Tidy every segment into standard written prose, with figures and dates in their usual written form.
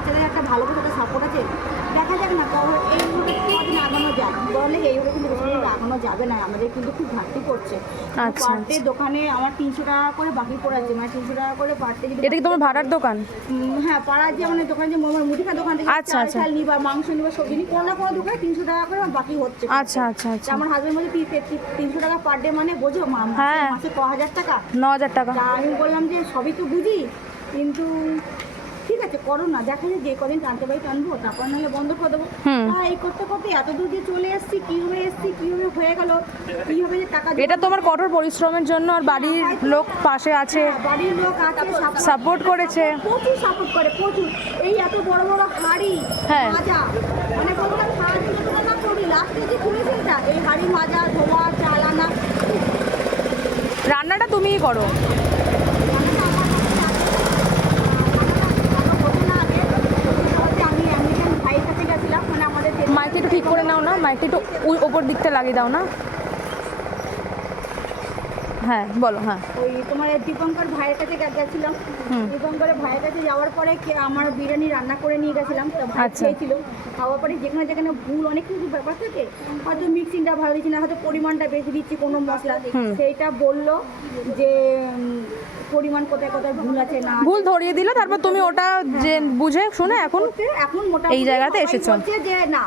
বাচ্চাদের একটা ভালো করে একটা সাপোর্ট আছে, দেখা যাক না এইভাবে কদিন আগানো যায়, বলে এইভাবে কিন্তু বেশি দিন আগানো যাবে না, আমাদের কিন্তু খুব ঘাটতি পড়ছে। আচ্ছা, পার ডে দোকানে আমার 300 টাকা করে বাকি পড়াচ্ছে, মানে 300 টাকা করে পার ডে। এটা কি তোমার ভাড়ার দোকান? হ্যাঁ, পাড়ার যে মানে দোকান যে মুদিখানা দোকান থেকে আচ্ছা, চাল আচ্ছা। চাল নিবা, মাংস নিবা, সবজি নিই, কোনো না কোনো দোকানে 300 টাকা করে আমার বাকি হচ্ছে। আচ্ছা আচ্ছা আচ্ছা। আমার হাজবেন্ড বলে 300 টাকা পার ডে মানে বোঝো হ্যাঁ। মাসে 1000 টাকা। 9000 টাকা। তা আমি বললাম যে সবই তো বুঝি, কিন্তু ঠিক আছে করো না, দেখা যায় যে কদিন টানতে পারি টানবো, তারপর নাহলে বন্ধ করে দেবো। এই করতে করতে এত দূর দিয়ে চলে এসেছি, কীভাবে হয়ে গেল, কীভাবে যে টাকা এটা তোমার কঠোর পরিশ্রমের জন্য, আর বাড়ির লোক পাশে আছে, বাড়ির লোক আছে, সাপোর্ট করেছে, প্রচুর সাপোর্ট করে, প্রচুর। এই এত বড় বড় হাঁড়ি হ্যাঁ। মাজা, মানে বললাম সারাদিন তো না করি, লাস্টে যে খুলেছে এটা, এই হাঁড়ি মাজা, ধোয়া, চাল আনা, রান্নাটা তুমিই করো? আমি আমেরিকান ভাইয়ের কাছে গেছিলাম, মানে আমাদের মাইকটা একটু ঠিক করে নাও না, মাইকটা একটু ওপর দিকটা লাগিয়ে দাও না। হ্যাঁ বলো। হ্যাঁ, ওই তোমার দীপঙ্কর ভাইয়ের কাছে গেছিলাম। দীপঙ্করের ভাইয়ের কাছে যাওয়ার পরে আমার বিরিয়ানি রান্না করে নিয়ে গেছিলাম, তো ভাই আচ্ছা। খেয়েছিল। খাওয়ার পরে যেখানে যেখানে ভুল অনেক কিছু ব্যাপার থাকে, হয়তো মিক্সিংটা ভালো দিচ্ছি না, হয়তো পরিমাণটা বেশি দিচ্ছি কোনো মশলা, সেইটা বললো যে পরিমাণ কোথায় কোথায় ভুল আছে না ভুল ধরিয়ে দিল, তারপর তুমি ওটা যে বুঝে শুনে এখন এখন মোটামুটি এই জায়গাতে সবাই এসেছো। বলছে যে না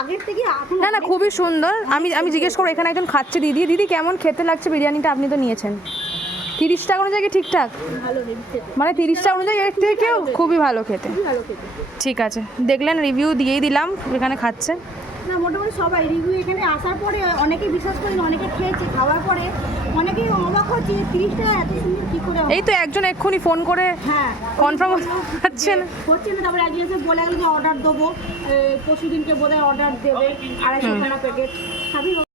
আগের থেকে এখন না না, খুবই সুন্দর। আমি জিজ্ঞেস করবো, এখানে একজন খাচ্ছে, দিদি কেমন খেতে লাগছে বিরিয়ানিটা? আপনি তো নিয়েছেন 30 টাকা অনুযায়ী কি ঠিকঠাক? ভালো লেগেছে, মানে 30 টাকা অনুযায়ী এর থেকেও খুবই ভালো খেতে। ভালো খেতে। ঠিক আছে, দেখলেন, রিভিউ দিয়েই দিলাম, এখানে খাচ্ছে। না মোটামুটি সবাই রিভিউ এখানে আসার পরে অনেকেই বিশ্বাস করেন, অনেকে খেয়েছে, খাওয়ার পরে অনেকেই অবাক হচ্ছে 30 টাকা এত সুন্দর কী করে হয়। এই তো একজন এক্ষুনি ফোন করে হ্যাঁ কনফার্ম হচ্ছে না। হচ্ছে না, তারপরে একজন এসে বলে গেল যে অর্ডার দেবো, পরশু দিনকে বোধহয় অর্ডার দেবে 250 প্যাকেট।